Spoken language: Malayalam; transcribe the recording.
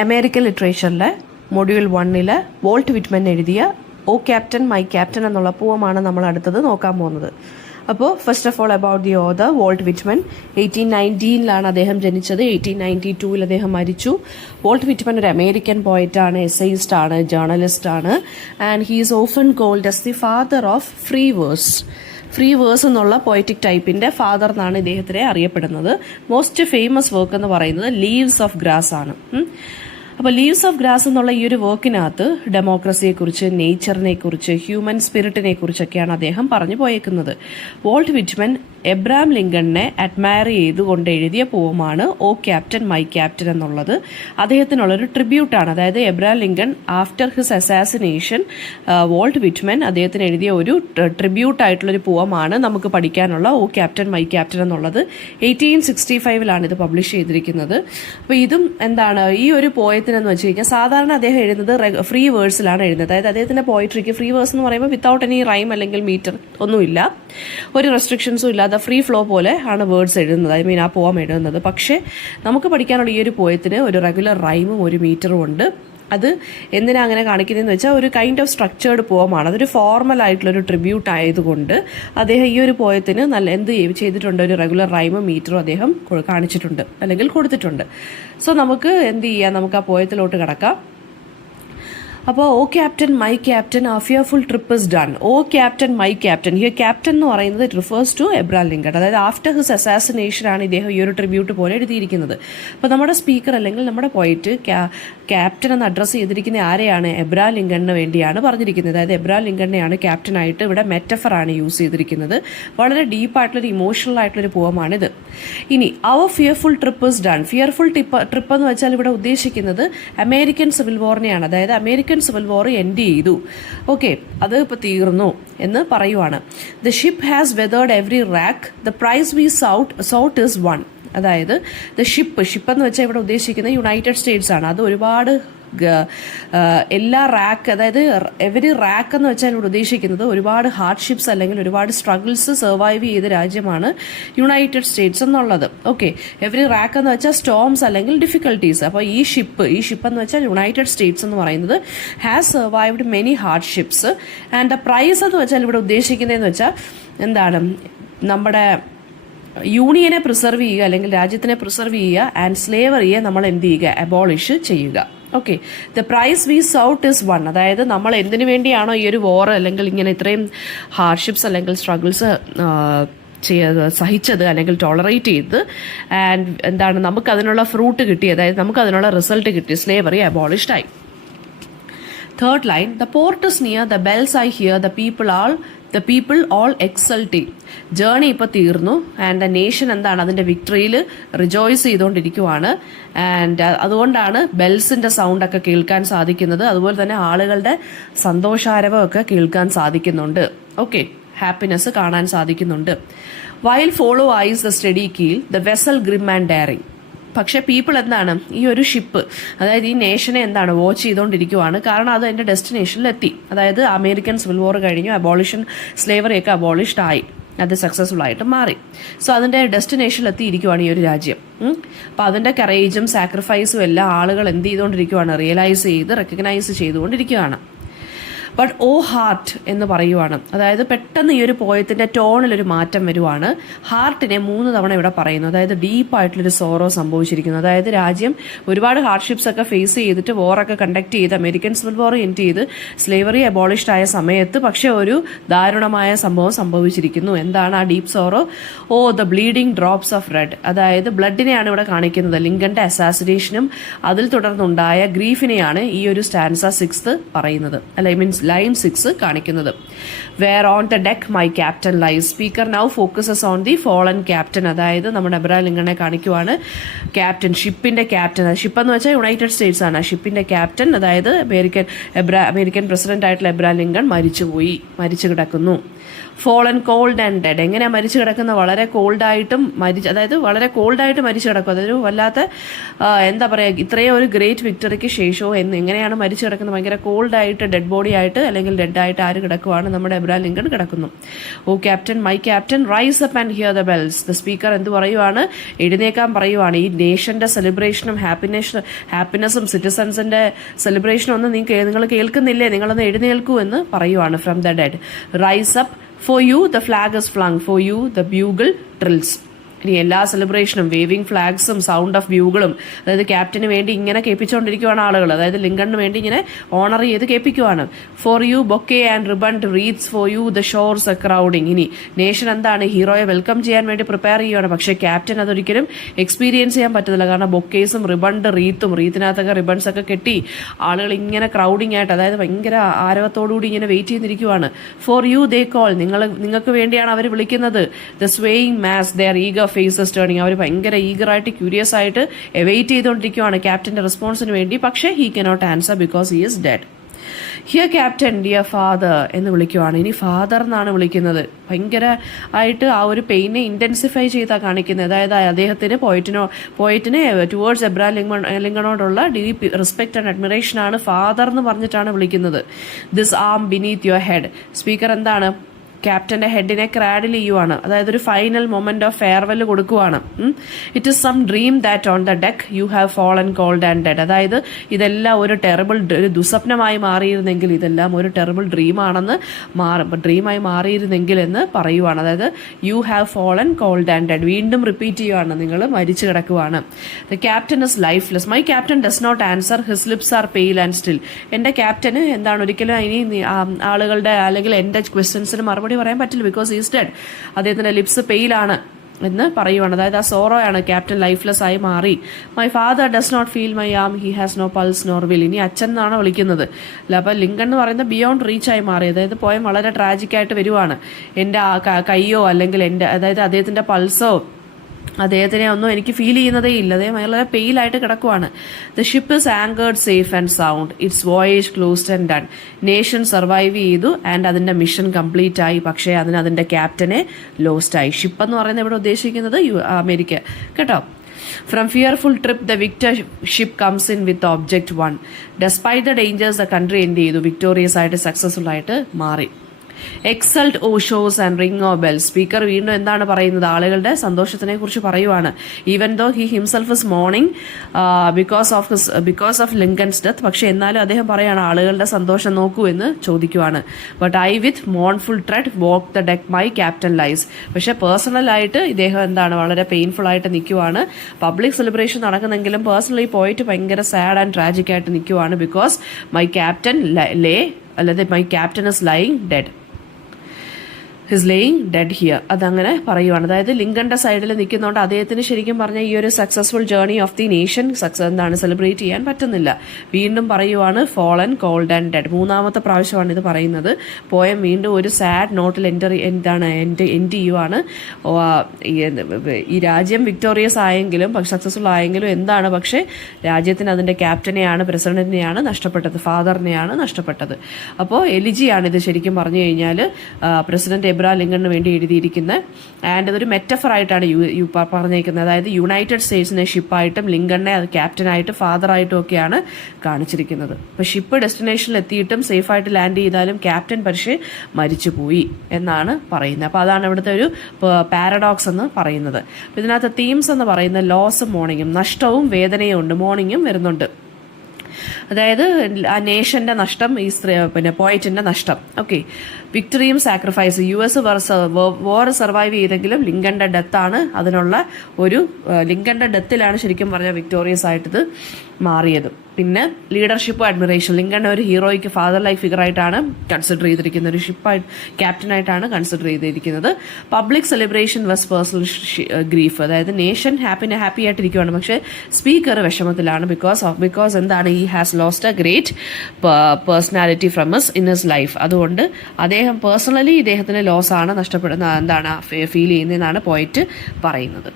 അമേരിക്കൻ ലിറ്ററേച്ചറിലെ മൊഡ്യൂൾ 1 വോൾട്ട് വിറ്റ്മൻ എഴുതിയ ഓ ക്യാപ്റ്റൻ മൈ ക്യാപ്റ്റൻ എന്നുള്ള പോവമാണ് നമ്മൾ അടുത്തത് നോക്കാൻ പോകുന്നത്. അപ്പോൾ first of all about the author Walt Whitman. 1819 അദ്ദേഹം ജനിച്ചത്. 1892 അദ്ദേഹം മരിച്ചു. വോൾട്ട് വിറ്റ്മൻ ഒരു അമേരിക്കൻ പോയറ്റാണ്, എസ്സൈസ്റ്റ് ആണ്, ജേർണലിസ്റ്റ് ആണ്. And he is often called as the father of free verse എന്നുള്ള പോയറ്റിക് ടൈപ്പിന്റെ ഫാദർ എന്നാണ് ഇദ്ദേഹത്തിനെ അറിയപ്പെടുന്നത്. മോസ്റ്റ് ഫേമസ് വർക്ക് എന്ന് പറയുന്നത് ലീവ്സ് ഓഫ് ഗ്രാസ് ആണ്. അപ്പോൾ ലീവ്സ് ഓഫ് ഗ്രാസ് എന്നുള്ള ഈ ഒരു വർക്കിനകത്ത് ഡെമോക്രസിയെക്കുറിച്ച്, നേച്ചറിനെ കുറിച്ച്, ഹ്യൂമൻ സ്പിരിറ്റിനെ കുറിച്ചൊക്കെയാണ് അദ്ദേഹം പറഞ്ഞു പോയേക്കുന്നത്. വോൾട്ട് വിറ്റ്മൻ എബ്രഹാം ലിങ്കണിനെ അഡ്മയർ ചെയ്തുകൊണ്ട് എഴുതിയ പോവമാണ് ഓ ക്യാപ്റ്റൻ മൈ ക്യാപ്റ്റൻ എന്നുള്ളത്. അദ്ദേഹത്തിനുള്ളൊരു ട്രിബ്യൂട്ടാണ്. അതായത് Abraham Lincoln after his assassination Walt Whitman അദ്ദേഹത്തിന് എഴുതിയ ഒരു ട്രിബ്യൂട്ടായിട്ടുള്ളൊരു പോവമാണ് നമുക്ക് പഠിക്കാനുള്ള ഓ ക്യാപ്റ്റൻ മൈ ക്യാപ്റ്റൻ എന്നുള്ളത്. 1865 ഇത് പബ്ലിഷ് ചെയ്തിരിക്കുന്നത്. അപ്പോൾ ഇതും എന്താണ്, ഈ ഒരു പോയത്തിനെന്ന് വെച്ച് കഴിഞ്ഞാൽ സാധാരണ അദ്ദേഹം എഴുതുന്നത് ഫ്രീ വേഴ്സിലാണ് എഴുതുന്നത്. അതായത് അദ്ദേഹത്തിന്റെ പോയിട്രിക്ക് ഫ്രീ വേഴ്സ് എന്ന് പറയുമ്പോൾ വിത്തൗട്ട് എനി റൈം അല്ലെങ്കിൽ മീറ്റർ ഒന്നുമില്ല, ഒരു റെസ്ട്രിക്ഷൻസും ഇല്ലാതെ ഫ്രീ ഫ്ലോ പോലെ ആണ് വേർഡ്സ് എഴുതുന്നത്. ഐ മീൻ ആ പോം എഴുതുന്നത്. പക്ഷേ നമുക്ക് പഠിക്കാനുള്ള ഈ ഒരു പോയത്തിന് ഒരു റെഗുലർ റൈമും ഒരു മീറ്ററും ഉണ്ട്. അത് എന്തിനാ അങ്ങനെ കാണിക്കുന്നതെന്ന് വെച്ചാൽ ഒരു കൈൻഡ് ഓഫ് സ്ട്രക്ചേർഡ് പോമാണ്. അതൊരു ഫോർമൽ ആയിട്ടുള്ളൊരു ട്രിബ്യൂട്ട് ആയതുകൊണ്ട് അദ്ദേഹം ഈ ഒരു പോയത്തിന് എന്ത് ചെയ്തിട്ടുണ്ട്, ഒരു റെഗുലർ റൈമും മീറ്ററും അദ്ദേഹം കാണിച്ചിട്ടുണ്ട് അല്ലെങ്കിൽ കൊടുത്തിട്ടുണ്ട്. സോ നമുക്ക് എന്ത് ചെയ്യാം, നമുക്ക് ആ പോയത്തിലോട്ട് കിടക്കാം. അപ്പോൾ ഓ ക്യാപ്റ്റൻ മൈ ക്യാപ്റ്റൻ ആ fearful trip is done. O captain my captain, ഈ ക്യാപ്റ്റൻ എന്ന് പറയുന്നത് it refers to Abraham Lincoln. അതായത് ആഫ്റ്റർ ഹിസ് അസാസിനേഷൻ ആണ് ഇദ്ദേഹം ഈ ഒരു ട്രിബ്യൂട്ട് പോലെ എഴുതിയിരിക്കുന്നത്. അപ്പോൾ നമ്മുടെ സ്പീക്കർ അല്ലെങ്കിൽ നമ്മുടെ പോയിറ്റ് ക്യാപ്റ്റൻ എന്ന് അഡ്രസ്സ് ചെയ്തിരിക്കുന്ന ആരെയാണ്, എബ്രഹാം ലിങ്കണിന് വേണ്ടിയാണ് പറഞ്ഞിരിക്കുന്നത്. അതായത് എബ്രഹാം ലിങ്കണിനെയാണ് ക്യാപ്റ്റനായിട്ട് ഇവിടെ മെറ്റഫറാണ് യൂസ് ചെയ്തിരിക്കുന്നത്. വളരെ ഡീപ്പായിട്ടുള്ളൊരു ഇമോഷണൽ ആയിട്ടുള്ളൊരു പോവമാണിത്. ഇനി അവർ fearful trip is done. Fearful trip എന്ന് വെച്ചാൽ ഇവിടെ ഉദ്ദേശിക്കുന്നത് അമേരിക്കൻ സിവിൽ വാറിനെയാണ്. അതായത് അമേരിക്കൻ സിവിൽ വാർ എൻഡ് ചെയ്തു, ഓക്കെ, അത് ഇപ്പോൾ തീർന്നു എന്ന് പറയുവാണ്. The ship has weathered every rack, the prize we sought is won. അതായത് ദ ഷിപ്പ് എന്ന് വെച്ചാൽ ഇവിടെ ഉദ്ദേശിക്കുന്നത് യുണൈറ്റഡ് സ്റ്റേറ്റ്സ് ആണ്. അത് ഒരുപാട് എല്ലാ റാക്ക്, അതായത് എവരി റാക്ക് എന്ന് വെച്ചാൽ ഇവിടെ ഉദ്ദേശിക്കുന്നത് ഒരുപാട് ഹാർഡ്ഷിപ്സ് അല്ലെങ്കിൽ ഒരുപാട് സ്ട്രഗിൾസ് സർവൈവ് ചെയ്ത രാജ്യമാണ് യുണൈറ്റഡ് സ്റ്റേറ്റ്സ് എന്നുള്ളത്. ഓക്കെ, എവരി റാക്ക് എന്ന് വെച്ചാൽ സ്റ്റോംസ് അല്ലെങ്കിൽ ഡിഫിക്കൽട്ടീസ്. അപ്പോൾ ഈ ഷിപ്പ് എന്ന് വെച്ചാൽ യുണൈറ്റഡ് സ്റ്റേറ്റ്സ് എന്ന് പറയുന്നത് has survived many hardships. And the prize എന്ന് വെച്ചാൽ ഇവിടെ ഉദ്ദേശിക്കുന്നതെന്ന് വെച്ചാൽ എന്താണ്, നമ്മുടെ യൂണിയനെ പ്രിസർവ് ചെയ്യുക അല്ലെങ്കിൽ രാജ്യത്തിനെ പ്രിസർവ് ചെയ്യുക. ആൻഡ് സ്ലേവറിയെ നമ്മൾ എന്ത് ചെയ്യുക, അബോളിഷ് ചെയ്യുക. Okay, the prize we sought is won. അതായത് നമ്മൾ എന്തിനു വേണ്ടിയാണോ ഈ ഒരു വോർ അല്ലെങ്കിൽ ഇങ്ങനെ ഇത്രയും ഹാർഡ്ഷിപ്സ് അല്ലെങ്കിൽ സ്ട്രഗിൾസ് സഹിച്ചത് അല്ലെങ്കിൽ ടോളറേറ്റ് ചെയ്ത്, ആൻഡ് എന്താണ്, നമുക്ക് അതിനുള്ള ഫ്രൂട്ട് കിട്ടി, അതായത് നമുക്ക് അതിനുള്ള റിസൾട്ട് കിട്ടി, സ്ലേവറി അബോളിഷ്ഡ് ആയി. Third line, the port is near, the bells I hear, the people all exulting. Journey ഇപ്പോൾ തീർന്നു ആൻഡ് ദ നേഷൻ എന്താണ്, അതിൻ്റെ വിക്ടറിയിൽ റിജോയ്സ് ചെയ്തുകൊണ്ടിരിക്കുവാണ്. ആൻഡ് അതുകൊണ്ടാണ് ബെൽസിൻ്റെ സൗണ്ടൊക്കെ കേൾക്കാൻ സാധിക്കുന്നത്. അതുപോലെ തന്നെ ആളുകളുടെ സന്തോഷാരവമൊക്കെ കേൾക്കാൻ സാധിക്കുന്നുണ്ട്. ഓക്കെ, ഹാപ്പിനെസ് കാണാൻ സാധിക്കുന്നുണ്ട്. While follow eyes the steady keel, the vessel grim and daring. പക്ഷെ പീപ്പിൾ എന്താണ്, ഈ ഒരു ഷിപ്പ്, അതായത് ഈ നേഷനെ എന്താണ് വാച്ച് ചെയ്തുകൊണ്ടിരിക്കുവാണ്. കാരണം അത് അതിൻ്റെ ഡെസ്റ്റിനേഷനിലെത്തി. അതായത് അമേരിക്കൻ സിവിൽ വാർ കഴിഞ്ഞു, സ്ലേവറിയൊക്കെ അബോളിഷ്ഡ് ആയി, അത് സക്സസ്ഫുൾ ആയിട്ട് മാറി. സോ അതിൻ്റെ ഡെസ്റ്റിനേഷനിലെത്തിയിരിക്കുവാണ് ഈ ഒരു രാജ്യം. അപ്പോൾ അതിൻ്റെ കറേജും സാക്രിഫൈസും എല്ലാം ആളുകൾ എന്ത് ചെയ്തുകൊണ്ടിരിക്കുവാണ്, റെക്കഗ്നൈസ് ചെയ്തുകൊണ്ടിരിക്കുകയാണ്. ബട്ട് ഓ ഹാർട്ട് എന്ന് പറയുവാണ്. അതായത് പെട്ടെന്ന് ഈ ഒരു പോയത്തിൻ്റെ ടോണിലൊരു മാറ്റം വരുവാണ്. ഹാർട്ടിനെ 3 തവണ ഇവിടെ പറയുന്നു. അതായത് ഡീപ്പായിട്ടുള്ളൊരു സോറോ സംഭവിച്ചിരിക്കുന്നു. അതായത് രാജ്യം ഒരുപാട് ഹാർഡ്ഷിപ്സ് ഒക്കെ ഫേസ് ചെയ്തിട്ട് വോറൊക്കെ കണ്ടക്ട് ചെയ്ത് അമേരിക്കൻ സിവിൽ വാർ എൻഡ് ചെയ്ത് സ്ലേവറി അബോളിഷ്ഡ് ആയ സമയത്ത് പക്ഷെ ഒരു ദാരുണമായ സംഭവം സംഭവിച്ചിരിക്കുന്നു. എന്താണ് ആ deep sorrow? O the bleeding drops of red. അതായത് ബ്ലഡിനെയാണ് ഇവിടെ കാണിക്കുന്നത്. ലിങ്കന്റെ അസാസിനേഷനും അതിൽ തുടർന്നുണ്ടായ ഗ്രീഫിനെയാണ് ഈ ഒരു സ്റ്റാൻസ 6 പറയുന്നത്, അല്ല മീൻസ് ലൈൻ 6 കാണിക്കുന്നത്. Where on the deck my captain lies, speaker now focuses on the fallen captain. അതായത് നമ്മുടെ എബ്രഹാം ലിങ്കണിനെ കാണിക്കുവാണ്. ക്യാപ്റ്റൻ, ഷിപ്പിന്റെ ക്യാപ്റ്റൻ, ഷിപ്പ് എന്ന് വെച്ചാൽ യുണൈറ്റഡ് സ്റ്റേറ്റ്സ് ആണ്. ഷിപ്പിന്റെ ക്യാപ്റ്റൻ, അതായത് അമേരിക്കൻ പ്രസിഡന്റ് ആയിട്ടുള്ള എബ്രഹാം ലിങ്കൺ മരിച്ചു കിടക്കുന്നു. Fallen cold and dead. എങ്ങനെയാണ് മരിച്ചു കിടക്കുന്ന? വളരെ കോൾഡായിട്ടും അതായത് വളരെ കോൾഡായിട്ട് മരിച്ചു കിടക്കും. അതൊരു വല്ലാത്ത എന്താ പറയുക, ഇത്രയും ഒരു ഗ്രേറ്റ് വിക്ടറിക്ക് ശേഷവും എങ്ങനെയാണ് മരിച്ചു കിടക്കുന്നത്? ഭയങ്കര കോൾഡായിട്ട് ഡെഡ് ബോഡി ആയിട്ട് അല്ലെങ്കിൽ ഡെഡായിട്ട് ആര് കിടക്കുവാണ്? നമ്മുടെ എബ്രഹാം ലിങ്കൺ കിടക്കുന്നു. O captain, my captain, rise up and hear the bells. The speaker എന്ത് പറയുവാണ്? എഴുന്നേക്കാൻ പറയുവാണ്. ഈ നേഷന്റെ സെലിബ്രേഷനും ഹാപ്പിനെസ്സും സിറ്റിസൺസിന്റെ സെലിബ്രേഷനും ഒന്നും നിങ്ങൾ കേൾക്കുന്നില്ലേ? നിങ്ങളൊന്ന് എഴുന്നേൽക്കൂ എന്ന് പറയുവാണ്. From the dead, rise up, four you the flag is flung, four you the bugle trills. ഇനി എല്ലാ സെലിബ്രേഷനും വേവിങ് ഫ്ലാഗ്സും സൗണ്ട് ഓഫ് വ്യൂകളും, അതായത് ക്യാപ്റ്റന് വേണ്ടി ഇങ്ങനെ കേൾപ്പിച്ചുകൊണ്ടിരിക്കുവാണ് ആളുകൾ. അതായത് ലിങ്കണിന് വേണ്ടി ഇങ്ങനെ ഓണർ ചെയ്ത് കേൾപ്പിക്കുവാണ്. For you bouquet and ribbon wreaths, for you the shores a crowding. ഇനി നേഷൻ എന്താണ്? ഹീറോയെ വെൽക്കം ചെയ്യാൻ വേണ്ടി പ്രിപ്പയർ ചെയ്യുവാണ്. പക്ഷേ ക്യാപ്റ്റൻ അതൊരിക്കലും എക്സ്പീരിയൻസ് ചെയ്യാൻ പറ്റത്തില്ല. കാരണം ബൊക്കേസും റീത്തിനകത്തൊക്കെ റിബൺസ് ഒക്കെ കെട്ടി ആളുകൾ ഇങ്ങനെ ക്രൗഡിങ് ആയിട്ട്, അതായത് ഭയങ്കര ആരവത്തോടുകൂടി ഇങ്ങനെ വെയിറ്റ് ചെയ്തിരിക്കുവാണ്. ഫോർ യു ദേ കോൾ, നിങ്ങൾക്ക് വേണ്ടിയാണ് അവർ വിളിക്കുന്നത്. The swaying mass, their eager faces turning. അവർ ഭയങ്കര ഈഗറായിട്ട് ക്യൂരിയസ് ആയിട്ട് വെയിറ്റ് ചെയ്തുകൊണ്ടിരിക്കുകയാണ് ക്യാപ്റ്റന്റെ റെസ്പോൺസിന് വേണ്ടി. പക്ഷേ he cannot answer because he is dead. Here captain dear father എന്ന് വിളിക്കുവാണ്. ഇനി ഫാദർ എന്നാണ് വിളിക്കുന്നത്. ഭയങ്കര ആയിട്ട് ആ ഒരു പെയിനെ ഇന്റൻസിഫൈ ചെയ്താ കാണിക്കുന്നത്. അതായത് അദ്ദേഹത്തിന് പോയിറ്റിന് ടുവേർഡ്സ് എബ്രഹാം ലിങ്കണോടുള്ള ഡീപ്പ് റെസ്പെക്ട് ആൻഡ് അഡ്മിറേഷൻ ആണ് ഫാദർ എന്ന് പറഞ്ഞിട്ടാണ് വിളിക്കുന്നത്. This arm beneath your head. Speaker എന്താണ്? ക്യാപ്റ്റന്റെ ഹെഡിനെ ക്രാഡിൽ ചെയ്യുവാണ്. അതായത് ഒരു ഫൈനൽ മൊമെന്റ് ഓഫ് ഫെയർവെൽ കൊടുക്കുവാണ്. It is some dream that on the deck you have fallen cold and dead. അതായത് ഇതെല്ലാം ഒരു ദുസ്വപ്നമായി മാറിയിരുന്നെങ്കിൽ, ഇതെല്ലാം ഒരു ടെറിബിൾ ഡ്രീമായി മാറിയിരുന്നെങ്കിൽ എന്ന് പറയുവാണ്. അതായത് you have fallen cold and dead. വീണ്ടും റിപ്പീറ്റ് ചെയ്യുവാണ്, നിങ്ങൾ മരിച്ചു കിടക്കുവാണ്. The captain is lifeless. My captain does not answer, his lips are pale and still. എന്റെ ക്യാപ്റ്റന് എന്താണ് ഒരിക്കലും ഇനി ആളുകളുടെ അല്ലെങ്കിൽ എന്റെ ക്വസ്റ്റ്യൻസിന് മറുപടി പറയാൻ പറ്റില്ല. Because is dead. അദ്ദേഹത്തിന്റെ ലിപ്സ് പെയിലാണ് എന്ന് പറയുവാണ്. അതായത് ആ സോറോയാണ്. ക്യാപ്റ്റൻ ലൈഫ്ലെസ് ആയി മാറി. My father does not feel my arm, he has no pulse nor will. ഇനി അച്ഛൻ എന്നാണ് വിളിക്കുന്നത്. അല്ല, അപ്പൊ ലിങ്കൺ എന്ന് പറയുന്നത് ബിയോണ്ട് റീച്ച് ആയി മാറി. അതായത് പോയം വളരെ ട്രാജിക് ആയിട്ട് വരുവാണ്. എന്റെ കയ്യോ അല്ലെങ്കിൽ അതായത് അദ്ദേഹത്തിന്റെ പൾസോ അദ്ദേഹത്തിനെ ഒന്നും എനിക്ക് ഫീൽ ചെയ്യുന്നതേ ഇല്ല. അദ്ദേഹം വളരെ പെയിലായിട്ട് കിടക്കുവാണ്. The ship is anchored safe and sound, it's voyage closed and done. Nation survive ചെയ്തു ആൻഡ് അതിന്റെ മിഷൻ കംപ്ലീറ്റ് ആയി. പക്ഷേ അതിന്റെ ക്യാപ്റ്റനെ ലോസ്റ്റ് ആയി. ഷിപ്പ് എന്ന് പറയുന്നത് ഇവിടെ ഉദ്ദേശിക്കുന്നത് അമേരിക്ക കേട്ടോ. From fearful trip, the victor ship comes in with object one. Despite the dangers, the country എന്ത് ചെയ്തു? വിക്ടോറിയസ് ആയിട്ട് സക്സസ്ഫുൾ ആയിട്ട് മാറി. എക്സൾട്ട് ഓ ഷോസ് and ring O bells. Speaker വീണ്ടും എന്താണ് പറയുന്നത്? ആളുകളുടെ സന്തോഷത്തിനെ കുറിച്ച് പറയുവാണ്. Even though he himself is mourning because of Lincoln's death. പക്ഷെ എന്നാലും അദ്ദേഹം പറയാണ് ആളുകളുടെ സന്തോഷം നോക്കൂ എന്ന് ചോദിക്കുവാണ്. But I with mournful tread walk the deck my captain lies. പക്ഷെ പേഴ്സണലായിട്ട് ഇദ്ദേഹം എന്താണ് വളരെ പെയിൻഫുൾ ആയിട്ട് നിൽക്കുവാണ്. പബ്ലിക് സെലിബ്രേഷൻ നടക്കുന്നെങ്കിലും പേഴ്സണലി പോയിട്ട് ഭയങ്കര സാഡ് ആൻഡ് ട്രാജിക് ആയിട്ട് നിൽക്കുവാണ്. Because my captain my captain is lying dead. His laying dead here. അതങ്ങനെ പറയുവാണ്. അതായത് ലിങ്കന്റെ സൈഡിൽ നിൽക്കുന്നതുകൊണ്ട് അദ്ദേഹത്തിന് ശരിക്കും പറഞ്ഞാൽ ഈ ഒരു successful journey of the nation celebrate ചെയ്യാൻ പറ്റുന്നില്ല. വീണ്ടും പറയുവാണ് ഫോളൻ കോൾഡ് ആൻഡ് ഡെഡ്. മൂന്നാമത്തെ പ്രാവശ്യമാണ് ഇത് പറയുന്നത്. പോയം വീണ്ടും ഒരു സാഡ് നോട്ടിൽ എൻഡ് ചെയ്യുവാണ്. ഈ രാജ്യം വിക്ടോറിയസ് ആയെങ്കിലും സക്സസ്ഫുൾ ആയെങ്കിലും എന്താണ്, പക്ഷേ രാജ്യത്തിന് അതിന്റെ ക്യാപ്റ്റനെയാണ്, പ്രസിഡന്റിനെയാണ് നഷ്ടപ്പെട്ടത്, ഫാദറിനെയാണ് നഷ്ടപ്പെട്ടത്. അപ്പോൾ എലിജിയാണ് ഇത് ശരിക്കും പറഞ്ഞു കഴിഞ്ഞാൽ പ്രസിഡന്റ് എബ്രഹാം ലിങ്കണിന് വേണ്ടി എഴുതിയിരിക്കുന്നത്. ആൻഡ് ഇതൊരു മെറ്റഫർ ആയിട്ടാണ് പറഞ്ഞിരിക്കുന്നത്. അതായത് യുണൈറ്റഡ് സ്റ്റേറ്റ്സിനെ ഷിപ്പായിട്ടും ലിങ്കണിനെ അത് ക്യാപ്റ്റനായിട്ട് ഫാദറായിട്ടും ഒക്കെയാണ് കാണിച്ചിരിക്കുന്നത്. അപ്പോൾ ഷിപ്പ് ഡെസ്റ്റിനേഷനിൽ എത്തിയിട്ടും സേഫായിട്ട് ലാൻഡ് ചെയ്താലും ക്യാപ്റ്റൻ പക്ഷേ മരിച്ചുപോയി എന്നാണ് പറയുന്നത്. അപ്പോൾ അതാണ് ഇവിടുത്തെ ഒരു പാരഡോക്സ് എന്ന് പറയുന്നത്. അപ്പോൾ ഇതിനകത്ത് തീംസ് എന്ന് പറയുന്നത് ലോസും മോർണിംഗും, നഷ്ടവും വേദനയും ഉണ്ട്, മോർണിംഗും വരുന്നുണ്ട്. അതായത് ആ നേഷന്റെ നഷ്ടം, ഈ പോയറ്റിന്റെ നഷ്ടം. ഓക്കെ, വിക്ടറിയും സാക്രിഫൈസ്. US വാർ സർവൈവ് ചെയ്തെങ്കിലും ലിങ്കന്റെ ഡെത്താണ് അതിനുള്ള ഒരു ലിങ്കന്റെ ഡെത്തിലാണ് ശരിക്കും പറഞ്ഞാൽ വിക്ടോറിയസ് ആയിട്ടിത് മാറിയത്. പിന്നെ ലീഡർഷിപ്പ് അഡ്മിറേഷൻ. ലിങ്കൺ ഒരു ഹീറോയ്ക്ക് ഫാദർ ലൈക്ക് ഫിഗർ ആയിട്ടാണ് കൺസിഡർ ചെയ്തിരിക്കുന്നത്, ഒരു ഷിപ്പായിട്ട് ക്യാപ്റ്റനായിട്ടാണ് കൺസിഡർ ചെയ്തിരിക്കുന്നത്. Public celebration was personal grief. അതായത് നേഷൻ ഹാപ്പി ആയിട്ടിരിക്കുകയാണ്, പക്ഷേ സ്പീക്കർ വിഷമത്തിലാണ്. ബിക്കോസ് എന്താണ്, ഈ has lost A great personality from his in his life. അതുകൊണ്ട് അദ്ദേഹം പേഴ്സണലി ഇദ്ദേഹത്തിന് ലോസ് ആണ്, നഷ്ടപ്പെടുന്ന എന്താണ് ഫീൽ ചെയ്യുന്നതെന്നാണ് പോയിറ്റ് പറയുന്നത്.